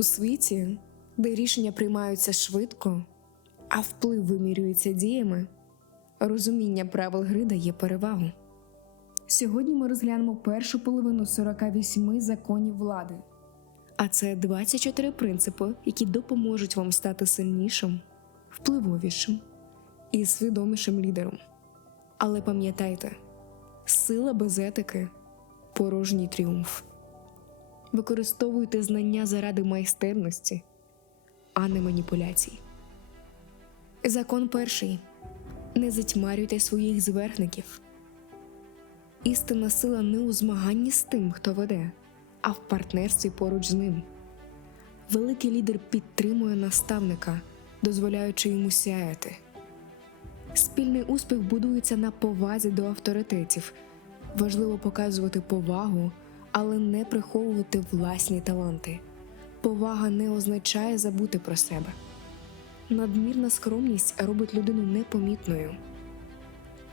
У світі, де рішення приймаються швидко, а вплив вимірюється діями, розуміння правил гри дає перевагу. Сьогодні ми розглянемо першу половину 48 законів влади. А це 24 принципи, які допоможуть вам стати сильнішим, впливовішим і свідомішим лідером. Але пам'ятайте, сила без етики порожній тріумф. Використовуйте знання заради майстерності, а не маніпуляцій. Закон перший. Не затьмарюйте своїх зверхників. Істинна сила не у змаганні з тим, хто веде, а в партнерстві поруч з ним. Великий лідер підтримує наставника, дозволяючи йому сяяти. Спільний успіх будується на повазі до авторитетів. Важливо показувати повагу, але не приховувати власні таланти. Повага не означає забути про себе. Надмірна скромність робить людину непомітною.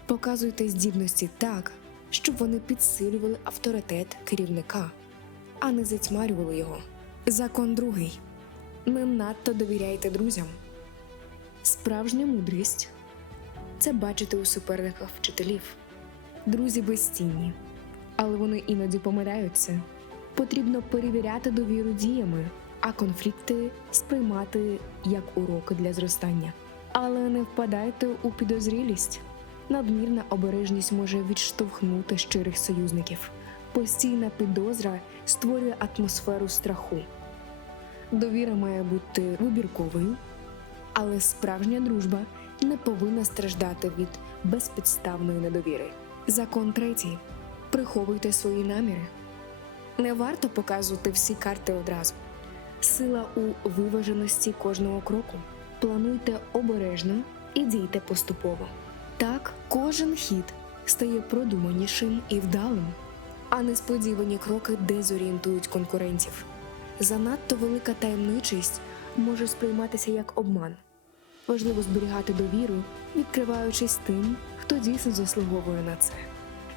Показуйте здібності так, щоб вони підсилювали авторитет керівника, а не затьмарювали його. Закон другий. Не надто довіряйте друзям. Справжня мудрість це бачити у суперниках вчителів. Друзі безцінні, але вони іноді помиляються. Потрібно перевіряти довіру діями, а конфлікти сприймати як уроки для зростання. Але не впадайте у підозрілість. Надмірна обережність може відштовхнути щирих союзників. Постійна підозра створює атмосферу страху. Довіра має бути вибірковою, але справжня дружба не повинна страждати від безпідставної недовіри. Закон третій. Приховуйте свої наміри. Не варто показувати всі карти одразу. Сила у виваженості кожного кроку. Плануйте обережно і дійте поступово. Так, кожен хід стає продуманішим і вдалим, а несподівані кроки дезорієнтують конкурентів. Занадто велика таємничість може сприйматися як обман. Важливо зберігати довіру, відкриваючись тим, хто дійсно заслуговує на це.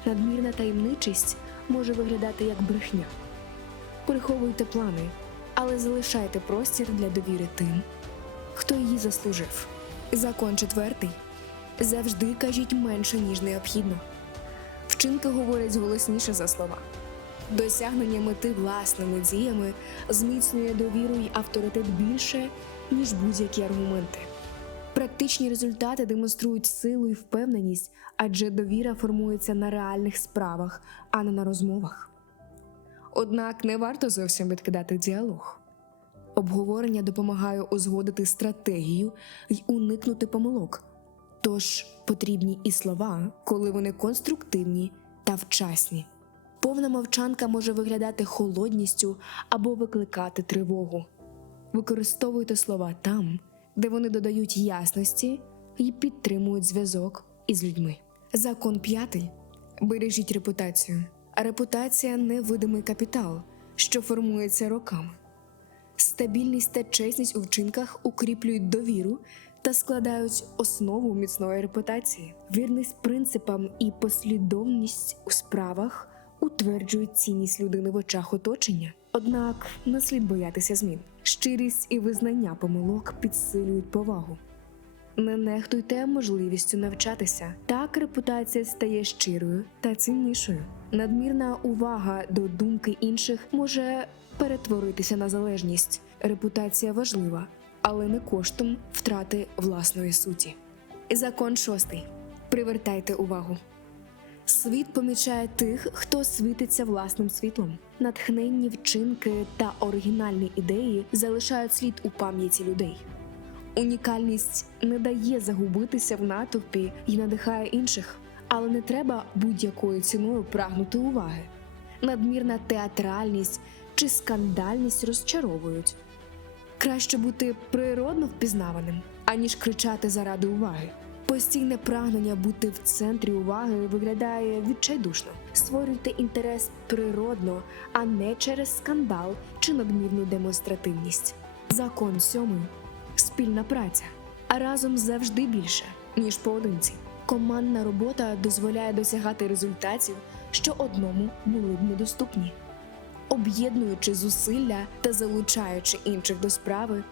Надмірна таємничість може виглядати як брехня. Приховуйте плани, але залишайте простір для довіри тим, хто її заслужив. Закон четвертий. Завжди кажіть менше, ніж необхідно. Вчинки говорять голосніше за слова. Досягнення мети власними діями зміцнює довіру й авторитет більше, ніж будь-які аргументи. Практичні результати демонструють силу і впевненість, адже довіра формується на реальних справах, а не на розмовах. Однак не варто зовсім відкидати діалог. Обговорення допомагає узгодити стратегію й уникнути помилок. Тож потрібні і слова, коли вони конструктивні та вчасні. Повна мовчанка може виглядати холодністю або викликати тривогу. Використовуйте слова там, де вони додають ясності і підтримують зв'язок із людьми. Закон п'ятий бережіть репутацію. Репутація невидимий капітал, що формується роками. Стабільність та чесність у вчинках укріплюють довіру та складають основу міцної репутації. Вірність принципам і послідовність у справах утверджують цінність людини в очах оточення. Однак не слід боятися змін. Щирість і визнання помилок підсилюють повагу. Не нехтуйте можливістю навчатися. Так репутація стає щирою та ціннішою. Надмірна увага до думки інших може перетворитися на залежність. Репутація важлива, але не коштом втрати власної суті. Закон шостий. Привертайте увагу. Світ помічає тих, хто світиться власним світлом. Натхненні вчинки та оригінальні ідеї залишають слід у пам'яті людей. Унікальність не дає загубитися в натовпі і надихає інших, але не треба будь-якою ціною прагнути уваги. Надмірна театральність чи скандальність розчаровують. Краще бути природно впізнаваним, аніж кричати заради уваги. Постійне прагнення бути в центрі уваги виглядає відчайдушно. Створюйте інтерес природно, а не через скандал чи надмірну демонстративність. Закон сьомий спільна праця, а разом завжди більше, ніж поодинці. Командна робота дозволяє досягати результатів, що одному були б недоступні. Об'єднуючи зусилля та залучаючи інших до справи,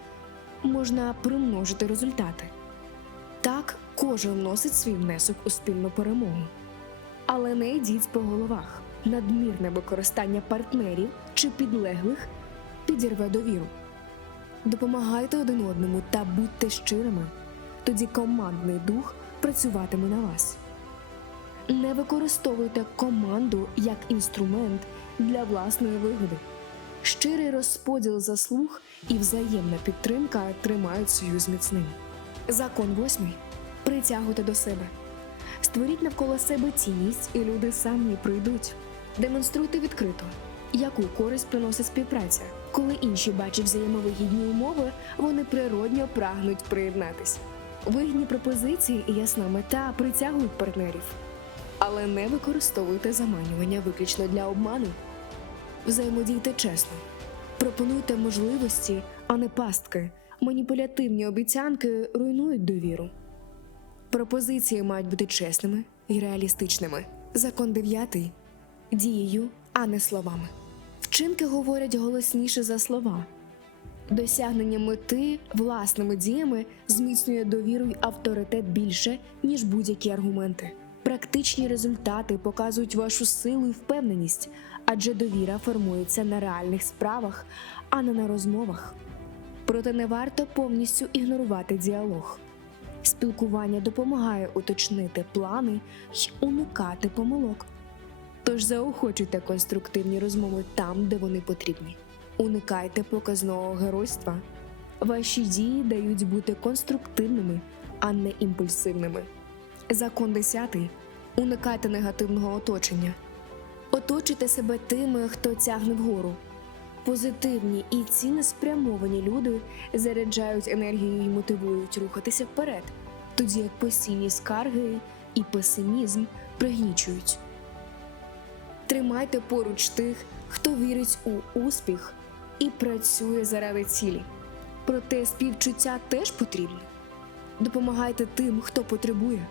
можна примножити результати. Так кожен носить свій внесок у спільну перемогу. Але не йдіть по головах. Надмірне використання партнерів чи підлеглих підірве довіру. Допомагайте один одному та будьте щирими. Тоді командний дух працюватиме на вас. Не використовуйте команду як інструмент для власної вигоди. Щирий розподіл заслуг і взаємна підтримка тримають союз міцним. Закон восьмий. Притягуйте до себе. Створіть навколо себе цінність, і люди самі прийдуть. Демонструйте відкрито, яку користь приносить співпраця. Коли інші бачать взаємовигідні умови, вони природньо прагнуть приєднатися. Вигідні пропозиції і ясна мета притягують партнерів, але не використовуйте заманювання виключно для обману. Взаємодійте чесно, пропонуйте можливості, а не пастки. Маніпулятивні обіцянки руйнують довіру. Пропозиції мають бути чесними і реалістичними. Закон дев'ятий дією, а не словами. Вчинки говорять голосніше за слова. Досягнення мети власними діями зміцнює довіру й авторитет більше, ніж будь-які аргументи. Практичні результати показують вашу силу і впевненість, адже довіра формується на реальних справах, а не на розмовах. Проте не варто повністю ігнорувати діалог. Спілкування допомагає уточнити плани й уникати помилок. Тож заохочуйте конструктивні розмови там, де вони потрібні. Уникайте показного геройства. Ваші дії дають бути конструктивними, а не імпульсивними. Закон 10. Уникайте негативного оточення. Оточуйте себе тими, хто тягне вгору. Позитивні і цілеспрямовані люди заряджають енергію і мотивують рухатися вперед, тоді як постійні скарги і песимізм пригнічують. Тримайте поруч тих, хто вірить у успіх і працює заради цілі. Проте співчуття теж потрібне. Допомагайте тим, хто потребує.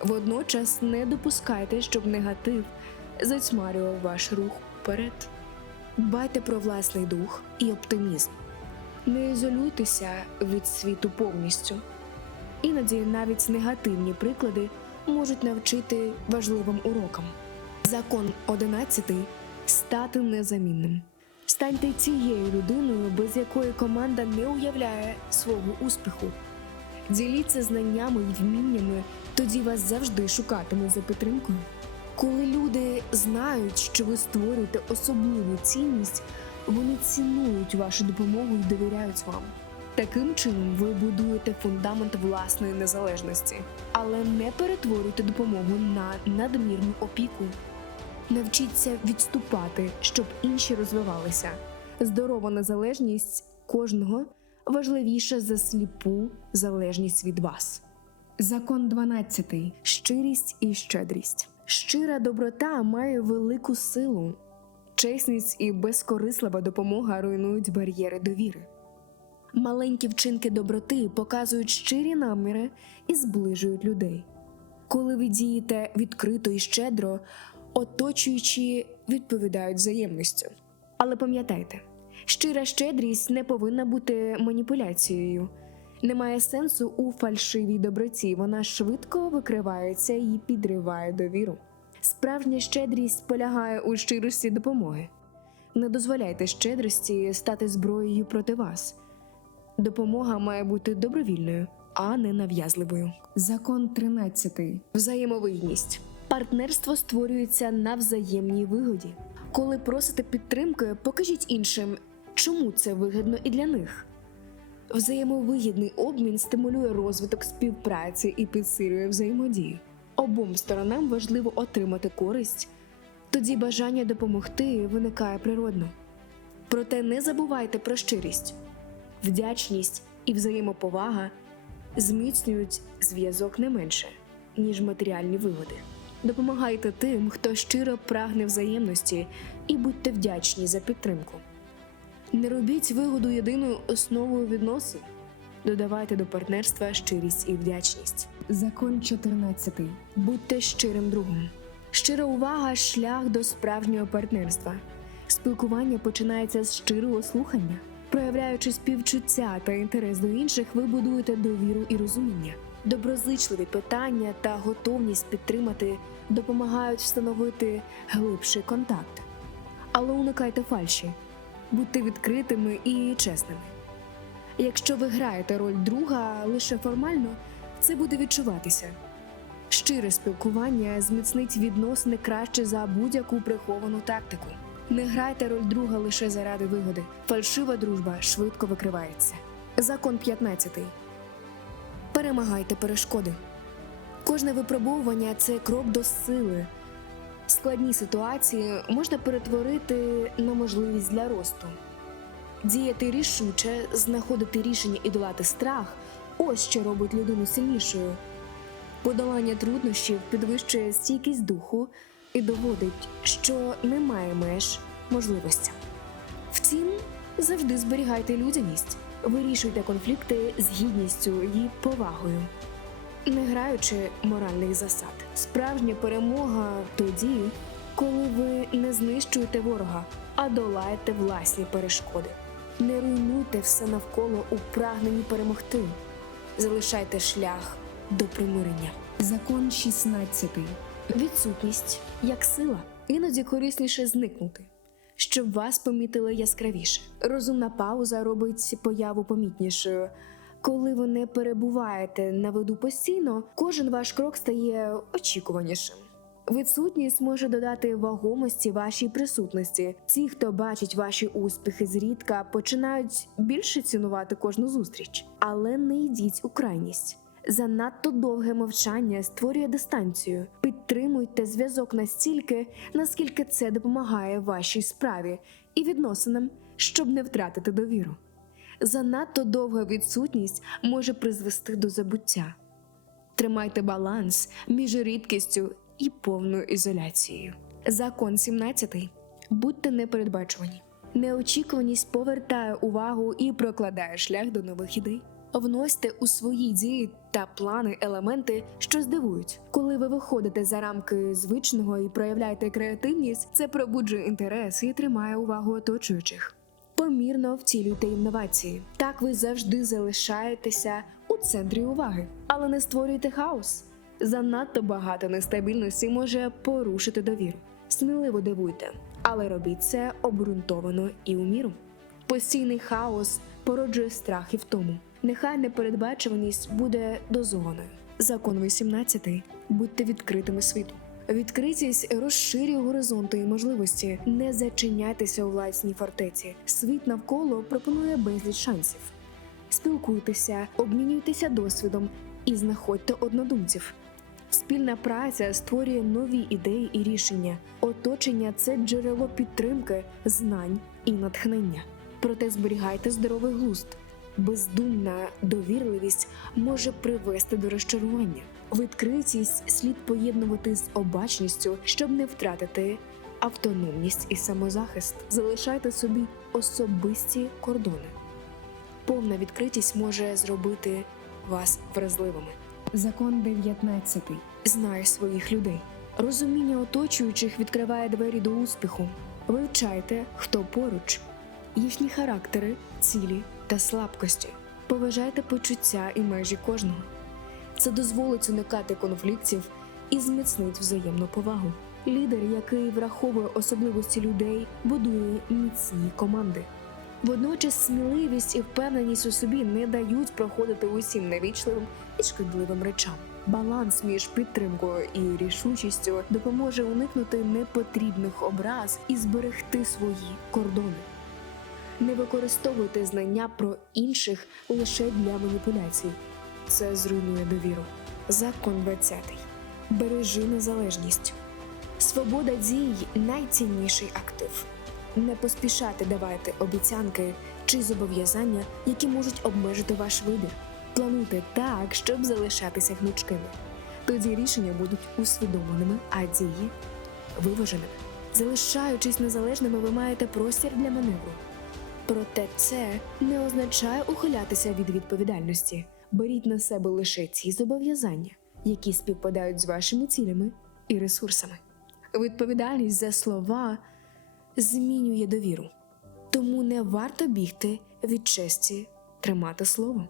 Водночас не допускайте, щоб негатив затьмарював ваш рух вперед. Дбайте про власний дух і оптимізм. Не ізолюйтеся від світу повністю. Іноді навіть негативні приклади можуть навчити важливим урокам. Закон 11. стати незамінним. Станьте цією людиною, без якої команда не уявляє свого успіху. Діліться знаннями й вміннями, тоді вас завжди шукатимуть за підтримкою. Коли люди знають, що ви створюєте особливу цінність, вони цінують вашу допомогу і довіряють вам. Таким чином ви будуєте фундамент власної незалежності, але не перетворюйте допомогу на надмірну опіку. Навчіться відступати, щоб інші розвивалися. Здорова незалежність кожного важливіша за сліпу залежність від вас. Закон 12. Щирість і щедрість. Щира доброта має велику силу. Чесність і безкорислива допомога руйнують бар'єри довіри. Маленькі вчинки доброти показують щирі наміри і зближують людей. Коли ви дієте відкрито і щедро, оточуючі відповідають взаємністю. Але пам'ятайте, щира щедрість не повинна бути маніпуляцією. Немає сенсу у фальшивій доброті, вона швидко викривається і підриває довіру. Справжня щедрість полягає у щирості допомоги. Не дозволяйте щедрості стати зброєю проти вас. Допомога має бути добровільною, а не нав'язливою. Закон 13. Взаємовигідність. Партнерство створюється на взаємній вигоді. Коли просите підтримки, покажіть іншим, чому це вигідно і для них. Взаємовигідний обмін стимулює розвиток співпраці і підсилює взаємодію. Обом сторонам важливо отримати користь, тоді бажання допомогти виникає природно. Проте не забувайте про щирість, вдячність і взаємоповага зміцнюють зв'язок не менше, ніж матеріальні вигоди. Допомагайте тим, хто щиро прагне взаємності, і будьте вдячні за підтримку. Не робіть вигоду єдиною основою відносин. Додавайте до партнерства щирість і вдячність. Закон 14. Будьте щирим другом. Щира увага шлях до справжнього партнерства. Спілкування починається з щирого слухання. Проявляючи співчуття та інтерес до інших, ви будуєте довіру і розуміння. Доброзичливі питання та готовність підтримати допомагають встановити глибший контакт. Але уникайте фальші, будьте відкритими і чесними. Якщо ви граєте роль друга лише формально, це буде відчуватися. Щире спілкування зміцнить відносини краще за будь-яку приховану тактику. Не грайте роль друга лише заради вигоди. Фальшива дружба швидко викривається. Закон 15. Перемагайте перешкоди. Кожне випробовування це крок до сили. Складні ситуації можна перетворити на можливість для росту. Діяти рішуче, знаходити рішення і долати страх ось що робить людину сильнішою. Подолання труднощів підвищує стійкість духу і доводить, що немає меж можливостям. Втім, завжди зберігайте людяність, вирішуйте конфлікти з гідністю і повагою, не граючи моральних засад. Справжня перемога тоді, коли ви не знищуєте ворога, а долаєте власні перешкоди. Не руйнуйте все навколо у прагненні перемогти. Залишайте шлях до примирення. Закон 16. Відсутність як сила. Іноді корисніше зникнути, щоб вас помітили яскравіше. Розумна пауза робить появу помітнішою. Коли ви не перебуваєте на виду постійно, кожен ваш крок стає очікуванішим. Відсутність може додати вагомості вашій присутності. Ті, хто бачить ваші успіхи зрідка, починають більше цінувати кожну зустріч, але не йдіть у крайність. Занадто довге мовчання створює дистанцію. Підтримуйте зв'язок настільки, наскільки це допомагає вашій справі і відносинам, щоб не втратити довіру. Занадто довга відсутність може призвести до забуття. Тримайте баланс між рідкістю і повною ізоляцією. Закон 17. Будьте непередбачувані. Неочікуваність повертає увагу і прокладає шлях до нових ідей. Вносьте у свої дії та плани елементи, що здивують. Коли ви виходите за рамки звичного і проявляєте креативність, це пробуджує інтерес і тримає увагу оточуючих. Помірно втілюйте інновації. Так ви завжди залишаєтеся у центрі уваги, але не створюйте хаос. Занадто багато нестабільності може порушити довіру. Сміливо дивуйте, але робіть це обґрунтовано і у міру. Постійний хаос породжує страх і втому. Нехай непередбачуваність буде дозованою. Закон 18. Будьте відкритими світу. Відкритість розширює горизонти і можливості. Не зачиняйтеся у власній фортеці. Світ навколо пропонує безліч шансів. Спілкуйтеся, обмінюйтеся досвідом і знаходьте однодумців. Спільна праця створює нові ідеї і рішення. Оточення це джерело підтримки, знань і натхнення. Проте зберігайте здоровий глузд. Бездумна довірливість може привести до розчарування. Відкритість слід поєднувати з обачністю, щоб не втратити автономність і самозахист. Залишайте собі особисті кордони. Повна відкритість може зробити вас вразливими. Закон 19. Знай своїх людей. Розуміння оточуючих відкриває двері до успіху. Вивчайте, хто поруч, їхні характери, цілі та слабкості. Поважайте почуття і межі кожного. Це дозволить уникати конфліктів і зміцнить взаємну повагу. Лідер, який враховує особливості людей, будує міцні команди. Водночас сміливість і впевненість у собі не дають проходити усім невічливим і шкідливим речам. Баланс між підтримкою і рішучістю допоможе уникнути непотрібних образ і зберегти свої кордони. Не використовуйте знання про інших лише для маніпуляцій. Це зруйнує довіру. Закон 20. Бережи незалежність. Свобода дій найцінніший актив. Не поспішайте давайте обіцянки чи зобов'язання, які можуть обмежити ваш вибір. Плануйте так, щоб залишатися гнучкими. Тоді рішення будуть усвідомленими, а дії виваженими. Залишаючись незалежними, ви маєте простір для маневру. Проте це не означає ухилятися від відповідальності. Беріть на себе лише ті зобов'язання, які співпадають з вашими цілями і ресурсами. Відповідальність за слова змінює довіру. Тому не варто бігти від честі тримати слово.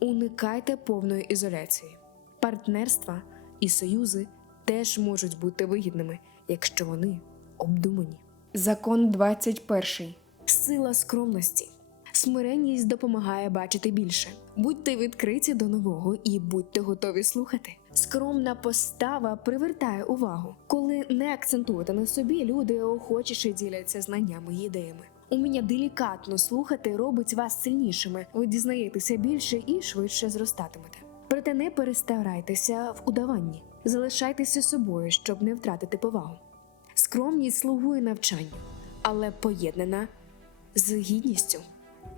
Уникайте повної ізоляції. Партнерства і союзи теж можуть бути вигідними, якщо вони обдумані. Закон 21. Сила скромності. Смиренність допомагає бачити більше. Будьте відкриті до нового і будьте готові слухати. Скромна постава привертає увагу. Коли не акцентуєте на собі, люди охочіше діляться знаннями і ідеями. Уміння делікатно слухати робить вас сильнішими. Ви дізнаєтеся більше і швидше зростатимете. Проте не переставайтеся в удаванні. Залишайтеся собою, щоб не втратити повагу. Скромність слугує навчанню, але поєднана з гідністю.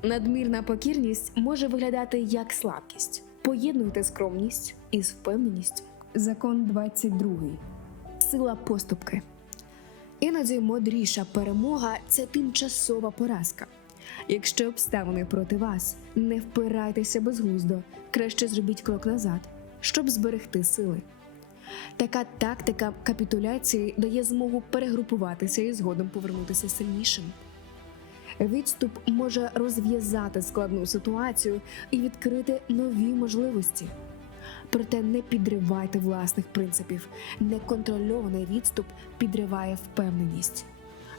Надмірна покірність може виглядати як слабкість. Поєднуйте скромність із впевненістю. Закон 22. Сила поступки. Іноді мудріша перемога це тимчасова поразка. Якщо обставини проти вас, не впирайтеся безглуздо, краще зробіть крок назад, щоб зберегти сили. Така тактика капітуляції дає змогу перегрупуватися і згодом повернутися сильнішим. Відступ може розв'язати складну ситуацію і відкрити нові можливості. Проте не підривайте власних принципів. Неконтрольований відступ підриває впевненість.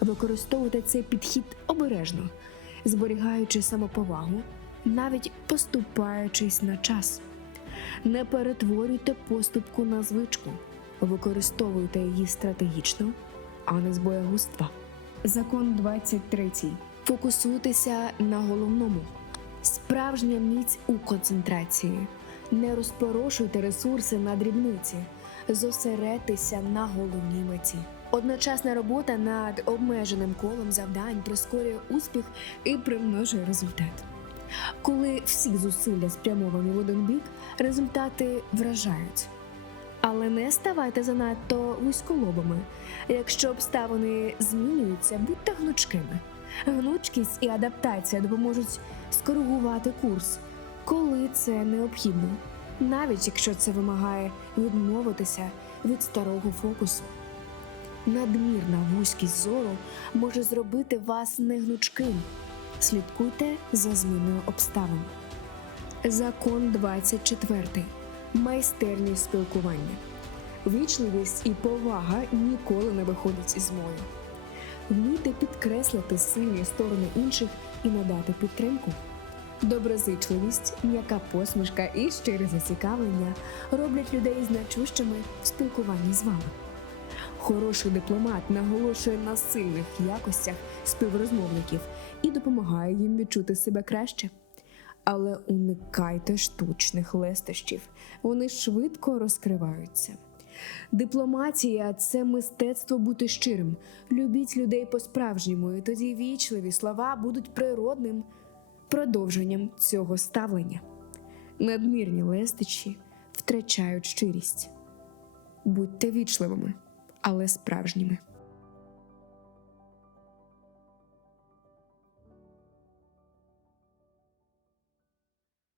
Використовуйте цей підхід обережно, зберігаючи самоповагу, навіть поступаючись на час. Не перетворюйте поступку на звичку, використовуйте її стратегічно, а не з боягузтва. Закон 23. Фокусуйтеся на головному. Справжня міць у концентрації. Не розпорошуйте ресурси на дрібниці, зосередьтеся на головній меті. Одночасна робота над обмеженим колом завдань прискорює успіх і примножує результат. Коли всі зусилля спрямовані в один бік, результати вражають. Але не ставайте занадто вузьколобами. Якщо обставини змінюються, будьте гнучкими. Гнучкість і адаптація допоможуть скоригувати курс, коли це необхідно, навіть якщо це вимагає відмовитися від старого фокусу. Надмірна вузькість зору може зробити вас негнучким. Слідкуйте за зміною обставин. Закон 24. Майстерність спілкування. Вічливість і повага ніколи не виходять із мою. Вмійте підкреслити сильні сторони інших і надати підтримку. Доброзичливість, м'яка посмішка і щире зацікавлення роблять людей значущими в спілкуванні з вами. Хороший дипломат наголошує на сильних якостях співрозмовників і допомагає їм відчути себе краще. Але уникайте штучних лестощів, вони швидко розкриваються. Дипломатія це мистецтво бути щирим. Любіть людей по-справжньому, і тоді вічливі слова будуть природним продовженням цього ставлення. Надмірні лестичі втрачають щирість. Будьте вічливими, але справжніми.